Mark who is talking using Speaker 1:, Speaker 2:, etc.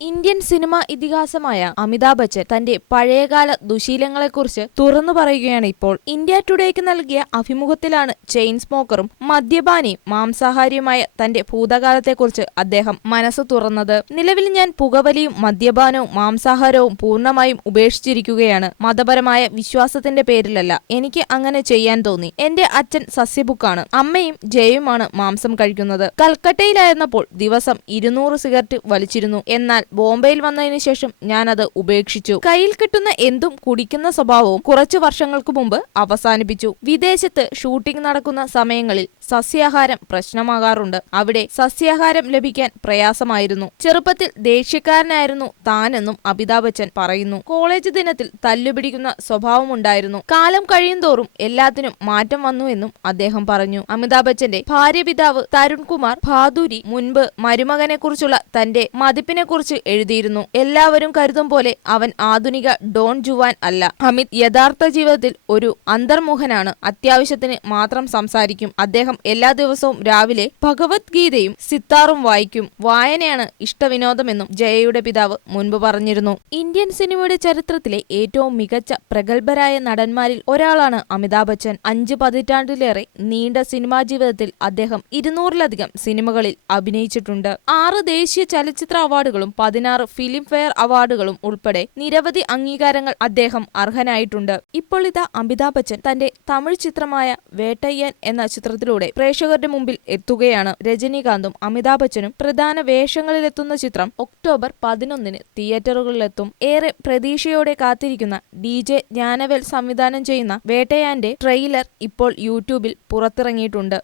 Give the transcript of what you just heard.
Speaker 1: Indian cinema ഇതിഹാസമായ അമിതാഭ് ബച്ചൻ തന്റെ പഴയകാല ദുശീലങ്ങളെക്കുറിച്ച് തുറന്നു പറയുകയാണ് ഇപ്പോൾ. ഇന്ത്യ ടുഡേക്ക് നൽകിയ അഭിമുഖത്തിലാണ് ചെയിൻ സ്മോക്കറും മദ്യപാനിയും മാംസാഹാരിയുമായ തന്റെ ഭൂതകാലത്തെക്കുറിച്ച് അദ്ദേഹം മനസ്സ് തുറന്നത്. നിലവിൽ ഞാൻ പുകവലിയും മദ്യപാനവും മാംസാഹാരവും പൂർണമായും ഉപേക്ഷിച്ചിരിക്കുകയാണ്. മതപരമായ വിശ്വാസത്തിന്റെ പേരിലല്ല എനിക്ക് അങ്ങനെ ചെയ്യാൻ തോന്നി. എന്റെ അച്ഛൻ സസ്യബുക്കാണ്. അമ്മയും ജയുമാണ് മാംസം കഴിക്കുന്നത്. കൽക്കട്ടയിലായിരുന്നപ്പോൾ ദിവസം ഇരുന്നൂറ് സിഗരറ്റ് വലിച്ചിരുന്നു. എന്നാൽ ബോംബെയിൽ വന്നതിന് ശേഷം ഞാനത് ഉപേക്ഷിച്ചു. കയ്യിൽ കിട്ടുന്ന എന്തും കുടിക്കുന്ന സ്വഭാവവും കുറച്ചു വർഷങ്ങൾക്ക് മുമ്പ് അവസാനിപ്പിച്ചു. വിദേശത്ത് ഷൂട്ടിംഗ് നടക്കുന്ന സമയങ്ങളിൽ സസ്യാഹാരം പ്രശ്നമാകാറുണ്ട്. അവിടെ സസ്യാഹാരം ലഭിക്കാൻ പ്രയാസമായിരുന്നു. ചെറുപ്പത്തിൽ ദേഷ്യക്കാരനായിരുന്നു താനെന്നും അമിതാഭ് ബച്ചൻ പറയുന്നു. കോളേജ് ദിനത്തിൽ തല്ലുപിടിക്കുന്ന സ്വഭാവമുണ്ടായിരുന്നു കാലം കഴിയുന്തോറും എല്ലാത്തിനും മാറ്റം വന്നു എന്നും അദ്ദേഹം പറഞ്ഞു. അമിതാഭ് ബച്ചന്റെ ഭാര്യ പിതാവ് തരുൺ കുമാർ ഭാദുരി മുൻപ് മരുമകനെക്കുറിച്ചുള്ള തന്റെ മതിപ്പിനെ എഴുതിയിരുന്നു. എല്ലാവരും കരുതും പോലെ അവൻ ആധുനിക ഡോൺ ജുവാൻ അല്ല. അമിത് യഥാർത്ഥ ജീവിതത്തിൽ ഒരു അന്തർമുഖനാണ് അത്യാവശ്യത്തിന് മാത്രം സംസാരിക്കും. അദ്ദേഹം എല്ലാ ദിവസവും രാവിലെ ഭഗവത്ഗീതയും സിത്താറും വായിക്കും. വായനയാണ് ഇഷ്ടവിനോദമെന്നും ജയയുടെ പിതാവ് മുൻപ് പറഞ്ഞിരുന്നു. ഇന്ത്യൻ സിനിമയുടെ ചരിത്രത്തിലെ ഏറ്റവും മികച്ച പ്രഗത്ഭരായ നടന്മാരിൽ ഒരാളാണ് അമിതാഭ് ബച്ചൻ. അഞ്ച് പതിറ്റാണ്ടിലേറെ നീണ്ട സിനിമാ ജീവിതത്തിൽ അദ്ദേഹം ഇരുന്നൂറിലധികം സിനിമകളിൽ അഭിനയിച്ചിട്ടുണ്ട്. ആറ് ദേശീയ ചലച്ചിത്ര അവാർഡുകളും പതിനാറ് ഫിലിം ഫെയർ അവാർഡുകളും ഉൾപ്പെടെ നിരവധി അംഗീകാരങ്ങൾ അദ്ദേഹം അർഹനായിട്ടുണ്ട്. ഇപ്പോൾ ഇതാ അമിതാഭ് ബച്ചൻ തന്റെ തമിഴ് ചിത്രമായ വേട്ടയ്യൻ എന്ന ചിത്രത്തിലൂടെ പ്രേക്ഷകരുടെ മുമ്പിൽ എത്തുകയാണ്. രജനീകാന്തും അമിതാഭ് ബച്ചനും പ്രധാന വേഷങ്ങളിലെത്തുന്ന ചിത്രം ഒക്ടോബർ പതിനൊന്നിന് തിയേറ്ററുകളിലെത്തും. ഏറെ പ്രതീക്ഷയോടെ കാത്തിരിക്കുന്ന ഡി ജെ ജ്ഞാനവേൽ സംവിധാനം ചെയ്യുന്ന വേട്ടയാന്റെ ട്രെയിലർ ഇപ്പോൾ യൂട്യൂബിൽ പുറത്തിറങ്ങിയിട്ടുണ്ട്.